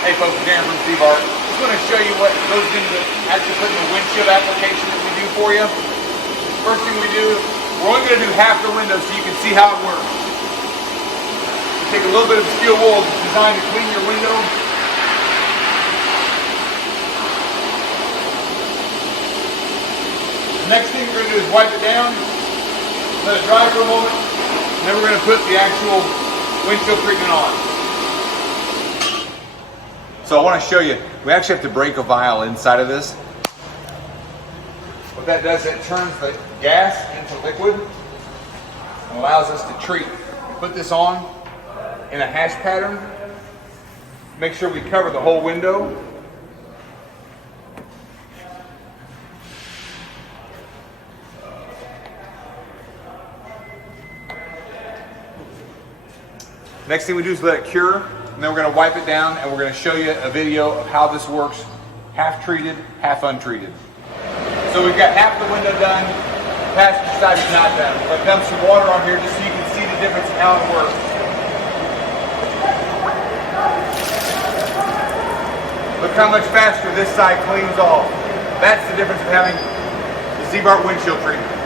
Hey folks, Dan from Ziebart. Just want to show you what goes into actually putting the windshield application that we do for you. First thing we do, we're only going to do half the window so you can see how it works. We take a little bit of steel wool designed to clean your window. The next thing we're going to do is wipe it down, let it dry for a moment, and then we're going to put the actual windshield treatment on. So I want to show you, we actually have to break a vial inside of this. What that does, it turns the gas into liquid and allows us to treat. We put this on in a hash pattern. Make sure we cover the whole window. Next thing we do is let it cure. And then we're going to wipe it down and we're going to show you a video of how this works, half treated, half untreated. So we've got half the window done, the passenger side is not done. We're going to dump some water on here just so you can see the difference in how it works. Look how much faster this side cleans off. That's the difference of having the Ziebart windshield treatment.